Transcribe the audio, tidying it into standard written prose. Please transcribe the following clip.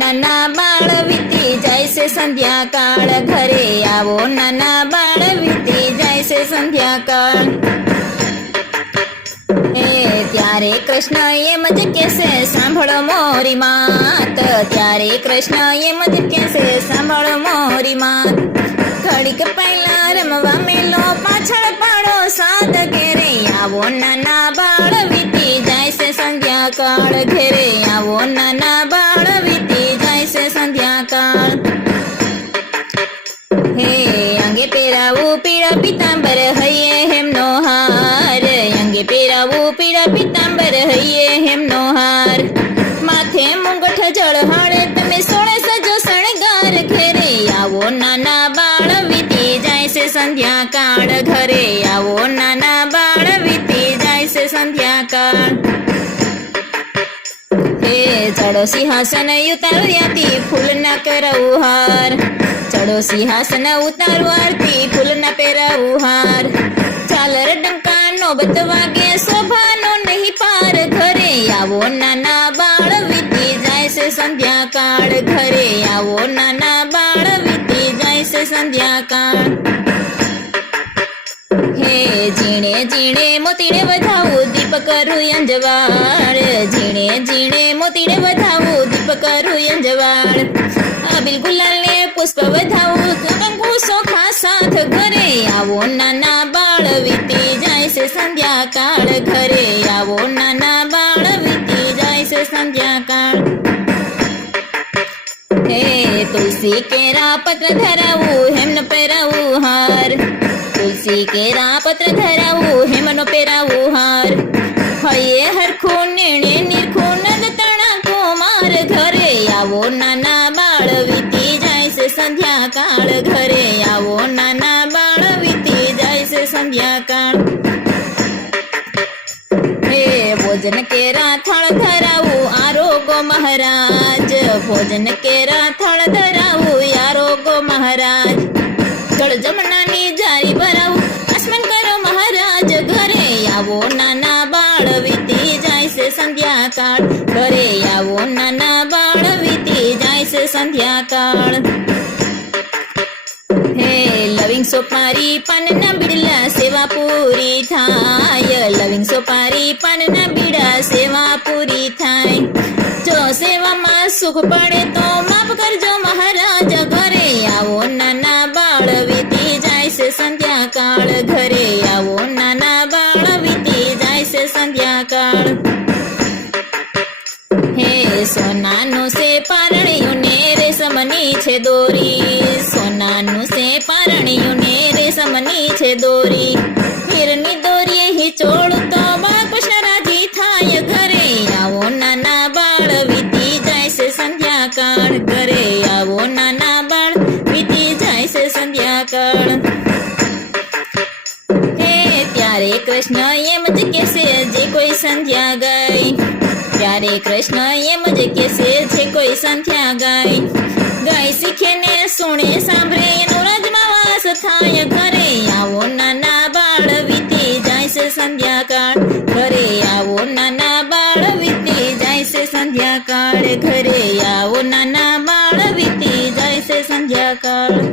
નાના બાળ વીતી જાય છે સંધ્યાકાળ, ઘરે આવો નાના બાળ વીતી જાય છે સંધ્યાકાળ. ત્યારે કૃષ્ણ એમ જ કહેશે સાંભળો મોરી માત, ત્યારે કૃષ્ણ એમ જ કહેશે સાંભળો મોરી માત. ઘડીક પહેલા રમવા મેલો પાછળ પાડો સાદ, ઘેરે આવો નાના બાળ વીતી જાય છે સંધ્યાકાળ, ઘેરે આવો નાના બાળ વીતી જાય છે સંધ્યાકાળ. હે અંગે પહેરાવું પીળા પિતાંબર હૈયે હેમનો હાર, અંગે પહેરાવું પીળા પિતાંબર હૈયે હેમનો હાર. માથે મુંગઠ જળહળે તમે સોળે સજો શણગાર, ઘેરે આવો નાના બાળ વીતી જાય છે સંધ્યાકાળ, ઘરે આવો નાના બાળ વીતી જાય છે સંધ્યાકાળ. હે ચડો સિંહાસન ઉતારો આરતી ફૂલ ના કરાવું હાર, ચડો સિંહાસન ઉતારો આરતી ફૂલ ના પહેરાવું હાર. ઝાલર ડંકા નોબત વાગે શોભાનો નહીં પાર, ઘરે આવો નાના બાળ વીતી જાય છે સંધ્યાકાળ, ઘરે આવો નાના બાળ વીતી જાય છે સંધ્યાકાળ. હે ઝીણે ઝીણે મોતીડે વધાવું દીપ કરું અંજવાળ, ઝીણે ઝીણે મોતીડે વધાવું દીપ કરું અંજવાળ. અબીલ ગુલાલ ને પુષ્પ વધાવું કંકુ સોખા સાથ, ઘરે આવો નાના બાળ વીતી જાય છે સંધ્યાકાળ, ઘરે આવો નાના બાળ વીતી જાય છે સંધ્યાકાળ. હે તુલસી કેરા પત્ર ધરાવું હેમનો પહેરાવું હાર, તુલસી કેરા પત્ર ધરાવું હેમનો પહેરાવું હાર. હૈયે હરખું નેણે નિરખું નદ તણા કુમાર, ઘરે આવો નાના બાળ વીતી જાય છે સંધ્યાકાળ, ઘરે આવો નાના બાળ વીતી જાય છે સંધ્યાકાળ. હે ભોજન કેરા થળ ધરાવું આરોગો મહારાજ, ભોજન કેરા થળ ધરાવું આરોગો મહારાજ. જળ જમનાની જારી ભરાવું આસમાન કરો મહારાજ, ઘરે આવો નાના બાળ વીતી જાય છે સંધ્યાકાળ, ઘરે આવો નાના બાળ વીતી જાય છે સંધ્યાકાળ. હે લવિંગ સોપારી પાનના બીડલા સેવા પૂરી થાય, લવિંગ સોપારી પાનના બીડા સેવા પૂરી થાય. જો સેવામાં સુખ પડે તો માફ કરજો મહારાજ, ઘરે આવો નાના બાળ વીતી જાય છે સંધ્યાકાળ, ઘરે આવો નાના બાળ વીતી જાય છે સંધ્યાકાળ. હે સોનાનું છે પારણિયું ને રેશમની છે દોરી, સોનાનું છે પારણિયું ને રેશમની છે દોરી. હીરની દોરીએ હિચોળું તો બાળકૃષ્ણ રાજી થાય, ઘરે આવો નાના બાળ વીતી જાય છે સંધ્યાકાળ, ઘરે આવો નાના બાળ વીતી જાય છે સંધ્યાકાળ. હે ત્યારે કૃષ્ણ એમ જ કહેશે જે કોઈ સંધ્યા ગાય, ત્યારે કૃષ્ણ એમ જ કહેશે જે કોઈ સંધ્યા ગાય. ગાય શીખે ને સુણે સાંભળે એનો રાજમાં વાસ થાય, ઘરે આવો નાના બાળ વીતી જાય છે સંધ્યાકાળ, ઘરે આવો નાના બાળ વીતી જાય છે સંધ્યાકાળ, ઘરે આવો નાના બાળ વીતી જાય છે સંધ્યાકાળ.